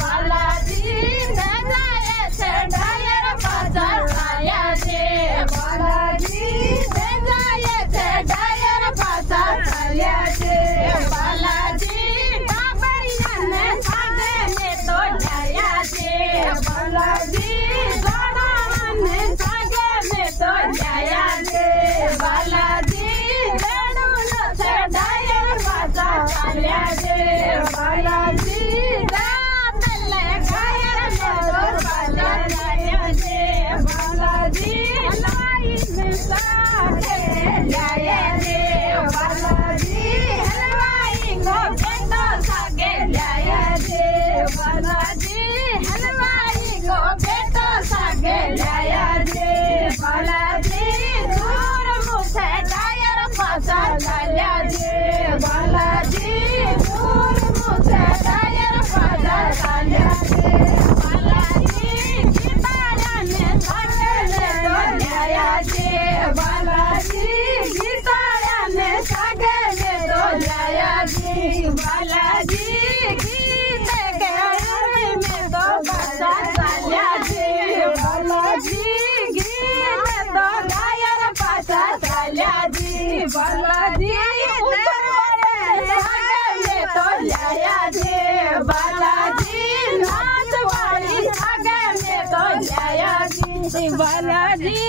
बालाजी ने जाए छे डायर पाछा चाल्या छे बालाजी ने जाए छे डायर पाछा चाल्या छे बालाजी टाबरिया ने सागे ने तो लाया छे बालाजी जोड़ा ने सागे ने तो लाया छे बालाजी देडू न छे डायर पाछा चाल्या छे बालाजी बालाजी हलवाई ने सागे लाया छे बालाजी हलवाई को बेटो सागे लाया छे बालाजी हलवाई को बेटो सागे लाया छे बालाजी दूर मुझे डायर पाछा चाल्या छे बालाजी दूर मुझे डायर पाछा चाल्या छे बालाजी बालाजी गीताया ने सागे ने तो लाया छे बालाजी गीत गाय में तो पाछा चाल्या छे बालाजी गीत तो गायर पाछा चाल्या छे बालाजी सागे में तो लाया छे बालाजी नाच वाली सागे में तो लाया छे बालाजी।